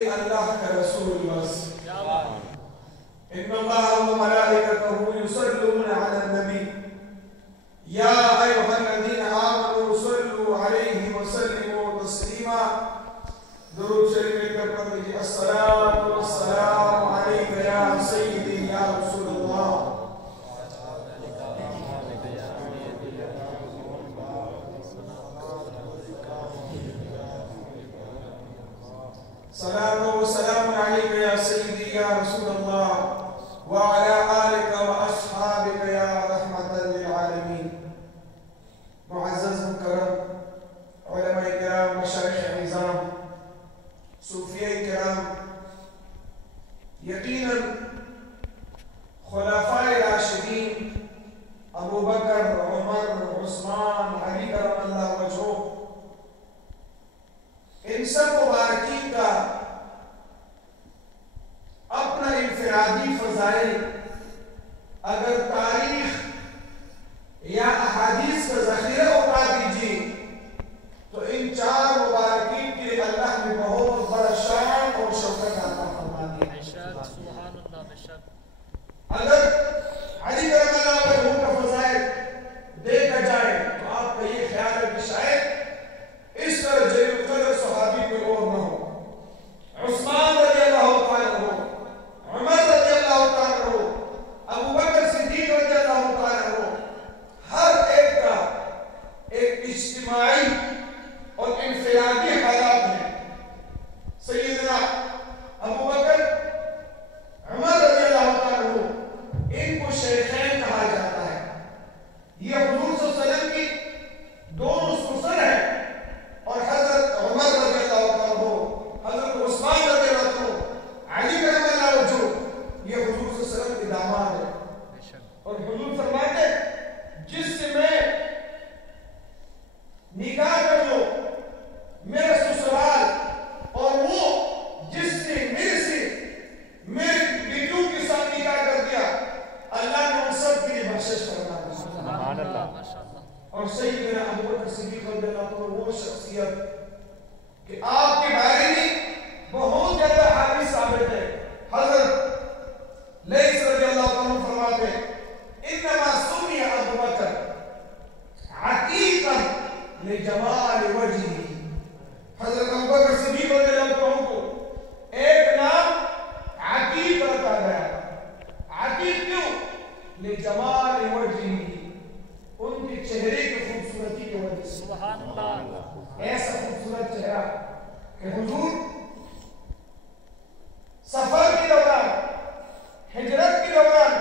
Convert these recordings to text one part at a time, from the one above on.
اللہ کا رسول بس ان اللہ و ملائکتہ یصلون علی النبی یا ایھا الذین آمنوا صلوا علیہ وسلموا تسلیما درود شریف مل کر پڑھ لیجیے الصلاۃ والسلام علیک یا سیدی یا رسول اللہ صلاة وسلام عليك يا سيدي يا رسول الله وعلى آلك وأصحابك يا رحمة للعالمين. معزز مكرم علماء کرام مشایخ عظام صوفیاء کرام یقیناً خلفاء راشدین ابو بکر عمر عثمان علی کرم اللہ وجہہ ان سب مبارکین کا اپنا انفرادی فضائل اگر تاریخ یا احادیث کا ذخیرہ اٹھا دیجیے تو ان چار مبارکین کے لیے اللہ نے بہت بڑا شان اور شوکت عطا فرما دیا. اگر علی کرم اللہ وجہہ کا فضائل دیکھا جائے تو آپ کا یہ خیال ہے کہ شاید اس طرح جلیل القدر صحابی کوئی اور نہ ہو. عثمان رضی اللہ تعالیٰ عنہ، عمر رضی اللہ تعالیٰ عنہ، ابو بکر صدیق رضی اللہ تعالیٰ عنہ، ہر ایک کا ایک اجتماعی اور انفرادی حالات ہیں. سیدنا ابو بکر عمر رضی اللہ تعالیٰ عنہ ان کو شیخین کہا جاتا ہے. یہ حضور صلی اللہ علیہ وسلم کی دونوں سسر ہیں اور حضرت عمر رضی اللہ عنہ، حضرت عثمان رضی اللہ عنہ، علی کرم اللہ وجہہ یہ حضور صلی اللہ علیہ وسلم کے داماد ہیں. اور حضور فرماتے ہیں جس سے میں نکاح کر لو میرا سسرال اور وہ جس نے میرے بیٹوں کے ساتھ نکاح کر دیا اللہ نے ان سب کے لیے بخشش کرنا ہے. سبحان اللہ. اور سیدنا ابو بکر صدیق رضی اللہ عنہ وہ شخصیت کہ آپ کے بارے میں بہت زیادہ حدیث ثابت ہے. حضرت لیث رضی اللہ عنہ فرماتے ہیں انما سمی ابو بکر عتیقا لجمال وجهه. حضرت ابو بکر صدیق رضی اللہ عنہ کو ایک نام عتیق رکھا گیا. عتیق کیوں؟ لجمال وجهه، ان کے چہرے کی خوبصورتی کی وجہ سے. سبحان اللہ. ایسا خوبصورت چہرہ کہ حضور سفر کے دوران، ہجرت کے دوران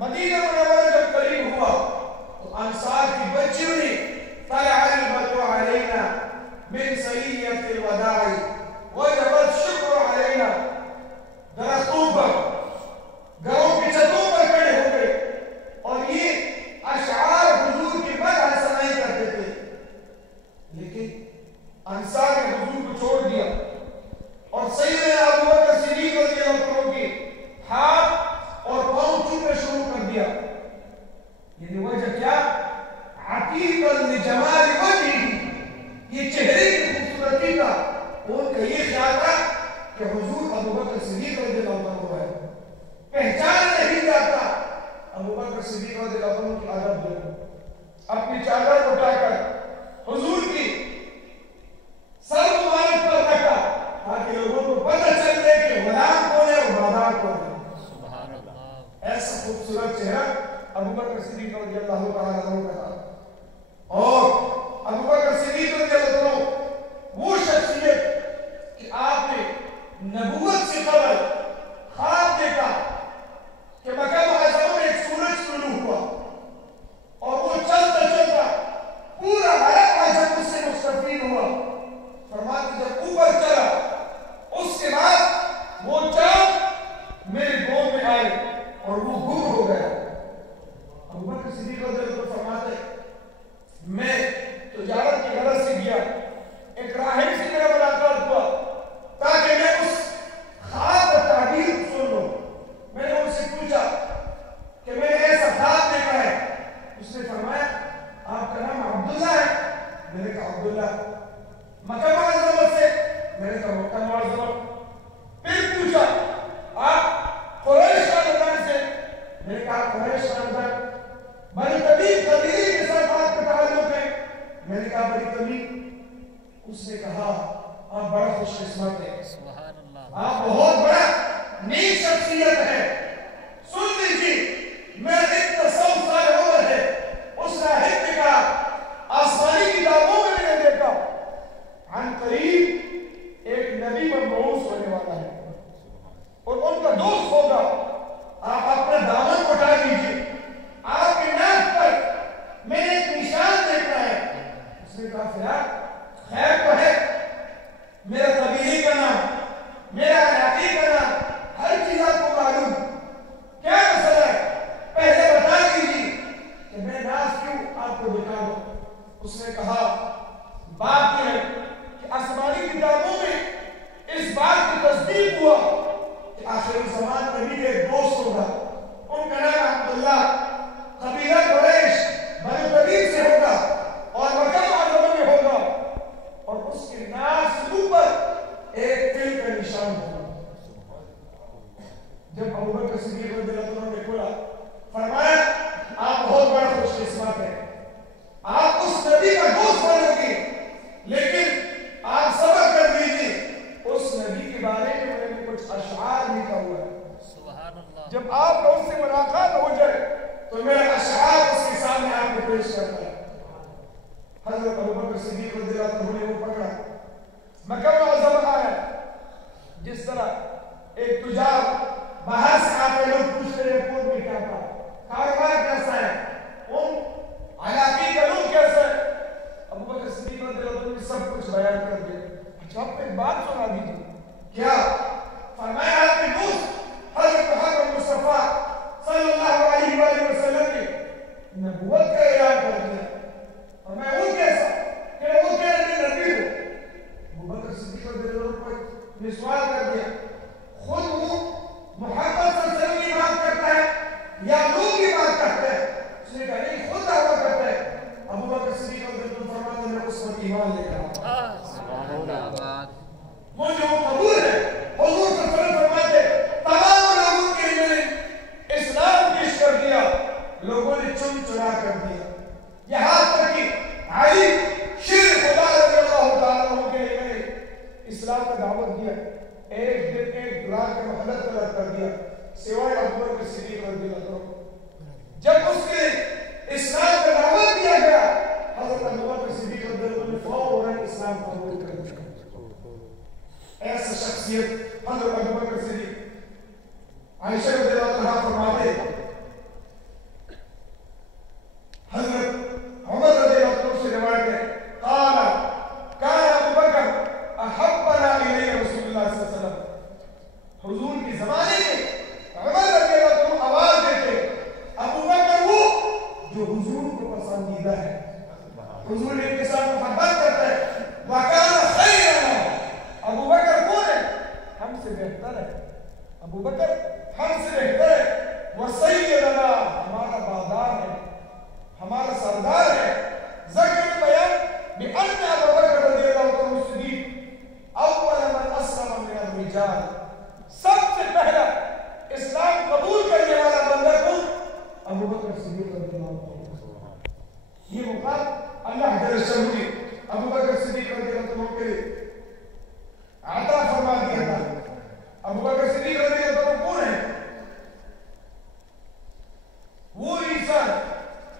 مدینہ منورہ جب قریب ہوا تو انصار کی بچیوں نے طلع البدر علینا من سریۃ الوداع وجب الشکر علینا، درختوں پر گھروں کی چھتوں پر کھڑے ہو گئے اور یہ اشعار حضور کی مدح سنائی کرتے تھے. لیکن انصار نے حضور کو چھوڑ دیا اور سیدنا ابو بکر صدیق رضی اللہ عنہ کے ہاتھ اور پاؤں چھونا شروع کر دیا. یعنی وجہ کیا؟ عتیقا لجمال وجهه، یہ چہرے کی خوبصورتی کا ان کا یہ خیال تھا کہ حضور ابو بکر صدیق رضی اللہ عنہ ہے. پہچان نہیں جاتا. ابو بکر صدیق رضی اللہ عنہ کی عادت دیکھو، اپنی چادر اٹھا کر حضور کی سر مبارک پر رکھا تاکہ لوگوں کو پتہ چل جائے کہ غلام کون ہے اور بادار کون ہے. سبحان اللہ. ایسا خوبصورت چہرہ ابو بکر صدیق رضی اللہ تعالیٰ عنہ کا تھا. اور ابو بکر صدیق رضی اللہ عنہ وہ شخصیت کہ آپ نے نبوت سے قبل خواب دیکھا کہ مکہ معظمہ میں ایک سورج طلوع ہوا اور وہ چلتا چلتا پورا عرب عجم اس سے مستفید ہوا. فرماتے جب اوپر چلا اس کے بعد وہ چاند میرے گود میں آئے اور وہ گم ہو گیا. ابو بکر صدیق رضی اللہ عنہ فرماتے میں تجارت کی غرض سے گیا، ایک راہب سے میرا ملاقات ہوا تاکہ میں اس خواب آپ بہت بڑا نیک شخصیت ہے. سن لیجیے میں اتنا 100 سال عمر ہے اس راہب نے کہا آسمانی کتابوں میں نے دیکھا عن قریب ایک نبی مبعوث ہونے والا ہے اور ان کا دوست ہوگا. آپ اپنا دامن اٹھا لیجیے, آپ کے ناک پر میں نے ایک نشان دیکھنا ہے. اس نے کہا فلاں خیر تو ہے, میرا قبیلے کا نام, میرا علاقے کا نام, ہر چیز آپ کو معلوم, کیا مسئلہ ہے پہلے بتا دیجیے کہ میں ناس کیوں آپ کو دکھا دوں. اس نے کہا بات یہ ہے کہ آسمانی کتابوں میں اس بات کی تصدیق ہوا کہ آخر زمان نبی کے ایک دوست ہوگا, ان کا نام عبداللہ, قبیلہ قریش بنو تمیم سے ہوگا اور مکہ معظمہ میں ہوگا, اور اس کے ناس کے اوپر ایک تل کا نشان ہوگا. جب ابو بکر صدیق رضی اللہ عنہ نے کھولا فرمایا آپ بہت بڑا خوش قسمت ہیں, آپ اس نبی کا دوست بنو گے, لیکن آپ صبر کر لیجیے, اس نبی کے بارے میں میں نے کچھ اشعار لکھا ہوا ہے, جب آپ کا اس سے ملاقات ہو جائے تو میرا اشعار اس کے سامنے آپ کو پیش کرتا ہے. حضرت ابو بکر صدیق رضی اللہ عنہ نے وہ پکڑا, مکہ معظمہ آیا. جس طرح ایک تجار باہر سے آتے لوگ پوچھتے ہیں کون بھی کیا تھا, کاروبار کیسا ہے, ان علاقے کا لوگ کیسا ہے, ابو بکر صدیق رضی اللہ عنہ نے سب کچھ بیان کر دیا. اچھا آپ کو ایک بات سنا دیجیے, کیا؟ فرمایا آپ کے دوست حضرت محمد مصطفیٰ صلی اللہ علیہ وآلہ وسلم نے نبوت کا اعلان کر دیا. اور میں وہ کیسا کہ وہ کہہ رہے نبی ہو. ابو بکر صدیق رضی اللہ عنہ نے سوال کر دیا, خود وہ محمد صلی اللہ علیہ وسلم کی بات کرتا ہے یا لوگ کی بات کرتا ہے؟ اس نے کہا نہیں, خود دعویٰ کرتا ہے. ابو بکر صدیق رضی اللہ عنہ فرماتے ہیں میں اس پر ایمان لے کر آؤں, مجھے وہ قبول ہے. حضور صلی اللہ علیہ وسلم فرماتے تمام لوگوں کے لیے اسلام پیش کر دیا, لوگوں نے چن چنا کر دیا, یہاں تک کہ علی شیر خدا رضی اللہ تعالیٰ عنہ کے لیے اسلام کا دعوت دیا, ایک دن ایک دعا کا محلت طلب کر دیا سوائے ابو بکر صدیق رضی اللہ عنہ. جب اس کے اسلام کا دعوت دیا گیا حضرت ابو بکر صدیق رضی اللہ عنہ نے فوراً اسلام قبول کر لیا. ایسا شخصیت حضرت ابو بکر صدیق. عائشہ رضی اللہ عنہا فرماتے حضرت عمر رضی اللہ عنہ سے روایت ہے قال كان ابو بکر احبنا الی رسول اللہ صلی اللہ علیہ وسلم. حضور کے زمانے میں عمر رضی اللہ عنہ آواز دیتے ابو بکر وہ جو حضور کو پسندیدہ ہے, حضور ان کے ساتھ محبت کرتا ہے. وَكَانَ خَيْرًا, ابو بکر کون ہے؟ ہم سے بہتر ہے, ابو بکر ہم سے بہتر ہے. وَسَيِّدَنَا, ہمارا بادار ہے, ہمارا سردار ہے. ذکر بیان بِأَنَّ ابو بکر رضی اللہ عنہ صدیق اول من اسلم من الرجال, سب سے پہلا اسلام قبول کرنے والا بندہ کون؟ ابو بکر صدیق رضی اللہ عنہ. یہ مقام اللہ جل شانہ نے ابو بکر صدیق رضی اللہ عنہ کے لیے عطا فرما دیا تھا. ابو بکر صدیق رضی اللہ عنہ کون ہے؟ وہ انسان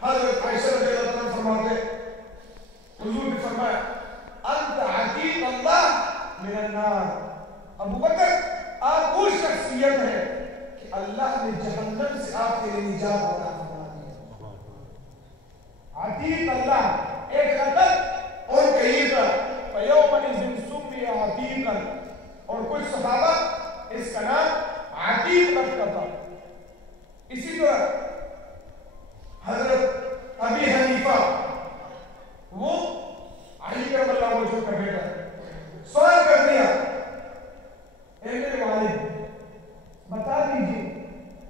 حضرت عائشہ رضی اللہ عنہ فرماتے حضور نے فرمایا انت عتیق اللہ من النار. ابو بکر آپ وہ شخصیت ہے کہ اللہ نے جہنم سے آپ کے لیے نجات عطا فرما دی. عتیق اللہ ایک لقب اور کہیں تھا فَيَوْمَئِذٍ سُمِّيَ عَتِيقًا, اور کچھ صحابہ اس کا نام عتیق رکھتا تھا. اسی طرح حضرت ابی حنیفہ وہ علی کرم اللہ وجہ کا بیٹا سوال کر دیا اے میرے والد بتا دیجیے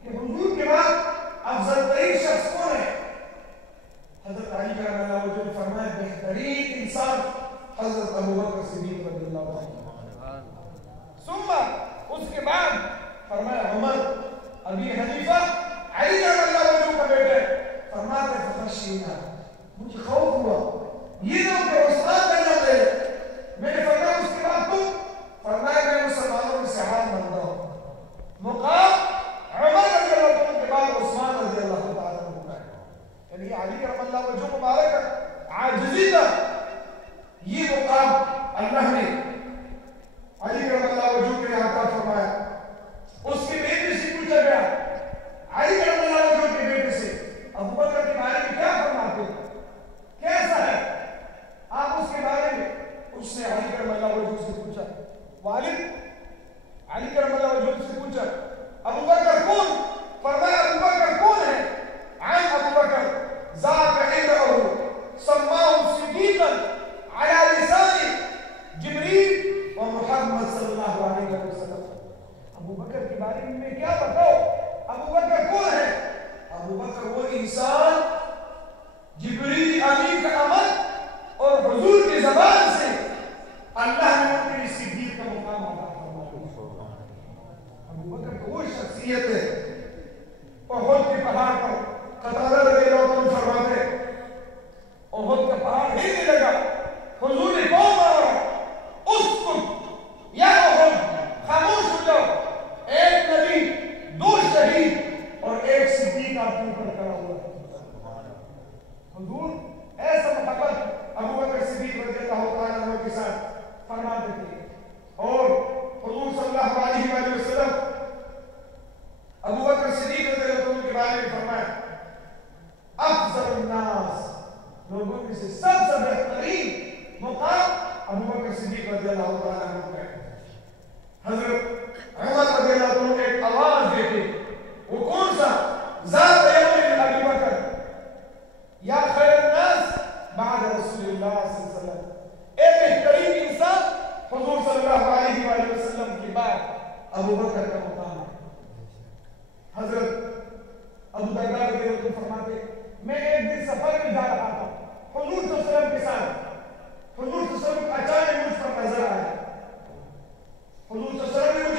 کہ حضور کے بعد افضل ترین شخص کون ہے؟ حضرت علی کرم اللہ وجہ نے فرمایا بہترین انسان حضرت ابو بکر صدیق رضی اللہ عنہ. ثم اس کے بعد فرمایا عمر. ابی حنیفہ علی کرم اللہ وجہ کا بیٹا ہے. فرماتے فخشینا, مجھے خوف ہوا یہ لوگ کہ عثمان بن عفان. میں نے فرمایا اس کے بعد تم؟ فرمایا میں علی کرم اللہ وجہ سے پوچھا ابو بکر کون؟ فرمایا ابو بکر کون ہے؟ عن ابو بکر ذاک عنده سماه صدیقا على لسان جبریل و محمد صلی اللہ علیہ وسلم. ابو بکر کے بارے میں کیا بتاؤ؟ ابو بکر کون ہے؟ ابو بکر وہ انسان جبریل امین کا عمل اور حضور کی زبان سے اللہ نے ان کے صدیق کا مقام عطا فرمایا. ابو بکر تو وہ شخصیت ہے احد کے پہاڑ پر قتادہ رضی اللہ عنہ فرماتے احد کا پہاڑ ہلنے لگا, حضور نے کون مارا؟ اسکت یا احد, خاموش ہو جاؤ, ایک نبی, دو شہید اور ایک صدیق آپ کے اوپر کھڑا ہوا ہے. حضور ایسا محبت ابو بکر صدیق رضی اللہ تعالیٰ عنہ کے ساتھ فرماتے تھے. اور حضور صلی اللہ علیہ وآلہ وسلم ابو بکر صدیق رضی اللہ عنہ کے بارے میں فرمایا افضل الناس, لوگوں میں سے سب سے بہترین مقام ابو بکر صدیق رضی اللہ تعالیٰ عنہ کا ہے. حضرت عمر رضی اللہ عنہ ایک آواز دیتے, وہ کون سا؟ ذات یوم ابی بکر یا خیر الناس بعد رسول اللہ صلی اللہ علیہ وسلم, اے بہترین انسان حضور صلی اللہ علیہ وآلہ وسلم کے بعد ابو بکر کا مقام ہے. حضرت ابو درداء رضی اللہ عنہ فرماتے میں ایک دن سفر میں جا رہا تھا حضور صلی اللہ علیہ وسلم کے ساتھ. حضور صلی اللہ علیہ وسلم اچانک مجھ پر نظر آیا. حضور صلی اللہ علیہ وسلم